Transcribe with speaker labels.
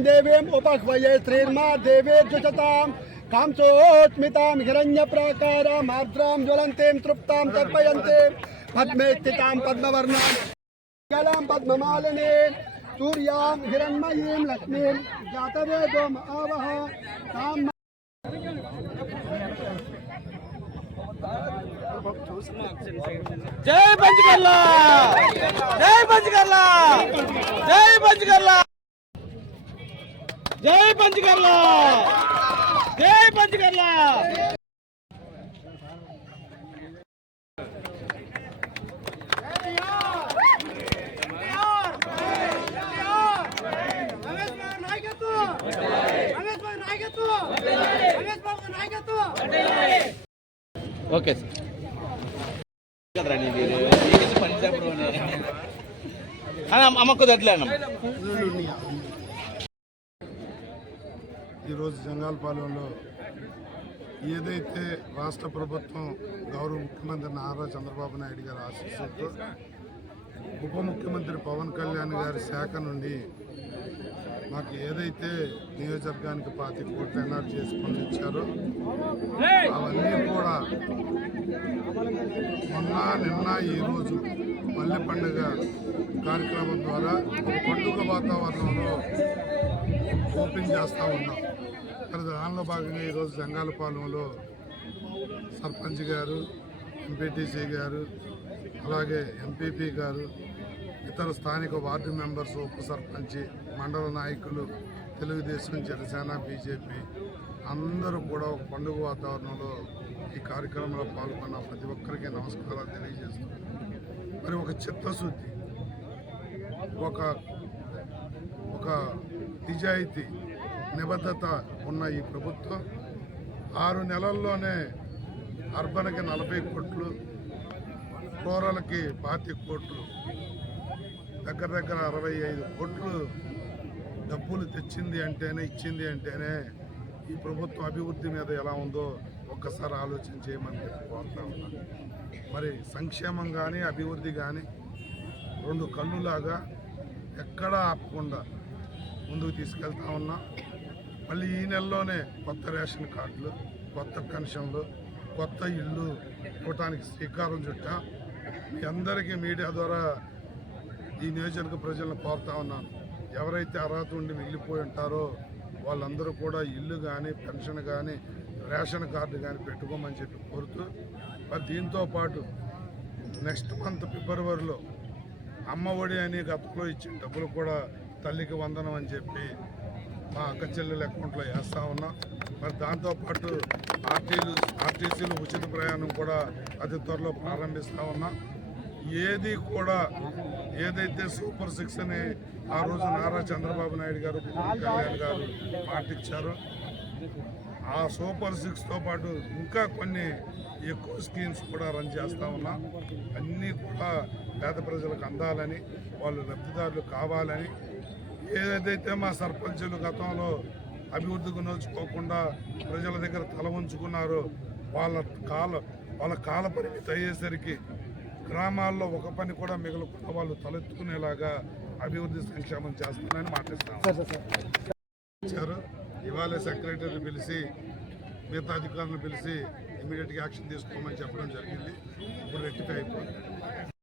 Speaker 1: देवीम् उपह्वये श्रीर्मा देवेर्जुषताम् कांसोऽस्मितां हिरण्यप्राकाराम् आर्द्रां ज्वलन्तीं तृप्तां तर्पयन्ते पद्मे स्थितां पद्मवर्णां जलां पद्ममालिनी। सूर्यां हिरण्मयीं लक्ष्मीं जातवेदो आवह। तां
Speaker 2: జై పంచకర్లా జై పంచకర్లా జై పంచకర్లా జై పంచకర్లా జై పంచకర్లా ఓకే సార్. అమ్మకు
Speaker 3: ఈరోజు జంగాలపాలెంలో ఏదైతే రాష్ట్ర ప్రభుత్వం గౌరవ ముఖ్యమంత్రి నారా చంద్రబాబు నాయుడు గారి ఆశీస్సులతో ఉప ముఖ్యమంత్రి పవన్ కళ్యాణ్ గారి శాఖ నుండి మాకు ఏదైతే నియోజకవర్గానికి పాతి కోట్ల ఎన్ఆర్ చేసుకొని ఇచ్చారో అవన్నీ కూడా మొన్న నిన్న ఈరోజు పల్లె పండుగ కార్యక్రమం ద్వారా పండుగ వాతావరణంలో ఓపెన్ చేస్తూ ఉన్నాం. మరి దానిలో భాగంగా ఈరోజు జంగాలపాలెంలో సర్పంచ్ గారు ఎంపీటీసీ గారు అలాగే ఎంపీపీ గారు ఇతర స్థానిక వార్డు మెంబర్స్ ఉప సర్పంచ్ మండల నాయకులు తెలుగుదేశం జనసేన బీజేపీ అందరూ కూడా ఒక పండుగ వాతావరణంలో ఈ కార్యక్రమంలో పాల్గొన్న ప్రతి ఒక్కరికి నమస్కారాలు తెలియజేస్తున్నాను మరి ఒక చిత్తశుద్ధి ఒక ఒక నిజాయితీ నిబద్ధత ఉన్న ఈ ప్రభుత్వం ఆరు నెలల్లోనే అర్బన్కి నలభై కోట్లు రూరల్కి పాతి కోట్లు దగ్గర దగ్గర అరవై ఐదు కోట్లు డబ్బులు తెచ్చింది అంటేనే ఇచ్చింది అంటేనే ఈ ప్రభుత్వం అభివృద్ధి మీద ఎలా ఉందో ఒక్కసారి ఆలోచన చేయమని కోరుతా ఉన్నాను మరి సంక్షేమం కానీ అభివృద్ధి కానీ రెండు కళ్ళులాగా ఎక్కడా ఆపకుండా ముందుకు తీసుకెళ్తా ఉన్నాం. మళ్ళీ ఈ నెలలోనే కొత్త రేషన్ కార్డులు కొత్త పెన్షన్లు కొత్త ఇల్లు ఇవ్వటానికి శ్రీకారం చుట్టా మీ అందరికీ మీడియా ద్వారా ఈ నియోజకవర్గ ప్రజలను కోరుతా ఉన్నాను. ఎవరైతే అర్హత ఉండి మిగిలిపోయి ఉంటారో వాళ్ళందరూ కూడా ఇల్లు కానీ పెన్షన్ కానీ రేషన్ కార్డు కానీ పెట్టుకోమని చెప్పి కోరుతూ మరి దీంతో పాటు నెక్స్ట్ మంత్ ఫిబ్రవరిలో అమ్మ ఒడి అని గతంలో ఇచ్చిన డబ్బులు కూడా తల్లికి వందనం అని చెప్పి మా అక్క చెల్లెల అకౌంట్లో వేస్తూ ఉన్నాం. మరి దాంతోపాటు ఆర్టీలు ఆర్టీసీలు ఉచిత ప్రయాణం కూడా అతి త్వరలో ప్రారంభిస్తూ ఉన్నాం. ఏది కూడా ఏదైతే సూపర్ సిక్స్ అని ఆ రోజు నారా చంద్రబాబు నాయుడు గారు పవన్ కళ్యాణ్ గారు మాటిచ్చారో ఆ సూపర్ సిక్స్తో పాటు ఇంకా కొన్ని ఎక్కువ స్కీమ్స్ కూడా రన్ చేస్తూ ఉన్నాం. అన్నీ కూడా పేద ప్రజలకు అందాలని వాళ్ళు లబ్ధిదారులు కావాలని. ఏదైతే మా సర్పంచులు గతంలో అభివృద్ధికి నోచుకోకుండా ప్రజల దగ్గర తల ఉంచుకున్నారో వాళ్ళ కాల వాళ్ళ కాల పరిమితి అయ్యేసరికి గ్రామాల్లో ఒక పని కూడా మిగలకుండా వాళ్ళు తలెత్తుకునేలాగా అభివృద్ధి సంక్షేమం చేస్తానని ఇచ్చారు. ఇవాళ సెక్రటరీని పిలిచి మిగతా అధికారులను పిలిచి ఇమీడియట్గా యాక్షన్ తీసుకోమని చెప్పడం జరిగింది. ఇప్పుడు రెట్టిఫై అయిపోయింది.